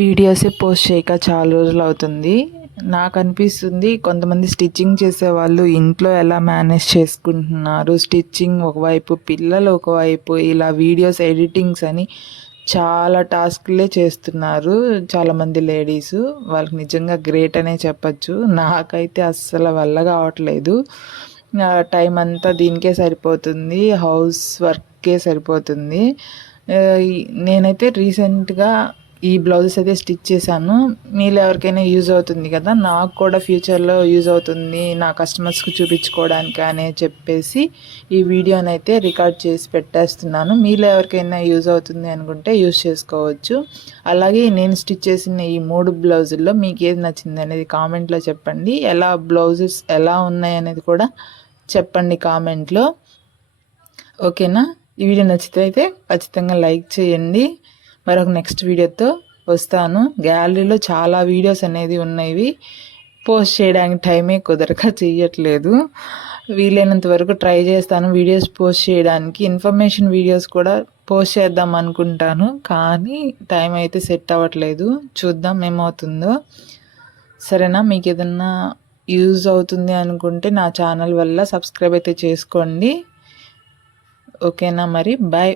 వీడియోసే post చేయక చాలా రోజులు అవుతుంది. నాకు అనిపిస్తుంది కొంతమంది స్టిచ్చింగ్ చేసేవాళ్ళు ఇంట్లో ఎలా మేనేజ్ చేసుకుంటున్నారు, స్టిచ్చింగ్ ఒకవైపు, పిల్లలు ఒకవైపు, ఇలా వీడియోస్ ఎడిటింగ్స్ అని చాలా టాస్క్లే చేస్తున్నారు చాలామంది లేడీసు. వాళ్ళకి నిజంగా గ్రేట్ అనే చెప్పచ్చు. నాకైతే అస్సలు వల్ల కావట్లేదు. టైం అంతా దీనికే సరిపోతుంది, హౌస్ వర్క్కే సరిపోతుంది. నేనైతే రీసెంట్గా ఈ బ్లౌజెస్ అయితే స్టిచ్ చేశాను. మీలో ఎవరికైనా యూజ్ అవుతుంది కదా, నాకు కూడా ఫ్యూచర్లో యూజ్ అవుతుంది నా కస్టమర్స్కి చూపించుకోవడానికి అనే చెప్పేసి ఈ వీడియోని అయితే రికార్డ్ చేసి పెట్టేస్తున్నాను. మీలో ఎవరికైనా యూజ్ అవుతుంది అనుకుంటే యూజ్ చేసుకోవచ్చు. అలాగే నేను స్టిచ్ చేసిన ఈ 3 బ్లౌజుల్లో మీకు ఏది నచ్చింది అనేది కామెంట్లో చెప్పండి. బ్లౌజెస్ ఎలా ఉన్నాయి అనేది కూడా చెప్పండి కామెంట్లో. ఓకేనా? ఈ వీడియో నచ్చితే అయితే ఖచ్చితంగా లైక్ చేయండి. మరొక నెక్స్ట్ వీడియోతో వస్తాను. గ్యాలరీలో చాలా వీడియోస్ అనేది ఉన్నాయి, పోస్ట్ చేయడానికి టైమే కుదరక చేయట్లేదు. వీలైనంత వరకు ట్రై చేస్తాను వీడియోస్ పోస్ట్ చేయడానికి. ఇన్ఫర్మేషన్ వీడియోస్ కూడా పోస్ట్ చేద్దాం అనుకుంటాను, కానీ టైం అయితే సెట్ అవ్వట్లేదు. చూద్దాం ఏమవుతుందో. సరేనా? మీకు ఏదన్నా యూజ్ అవుతుంది అనుకుంటే నా ఛానల్ వల్ల సబ్స్క్రైబ్ అయితే చేసుకోండి. ఓకేనా? మరి బాయ్.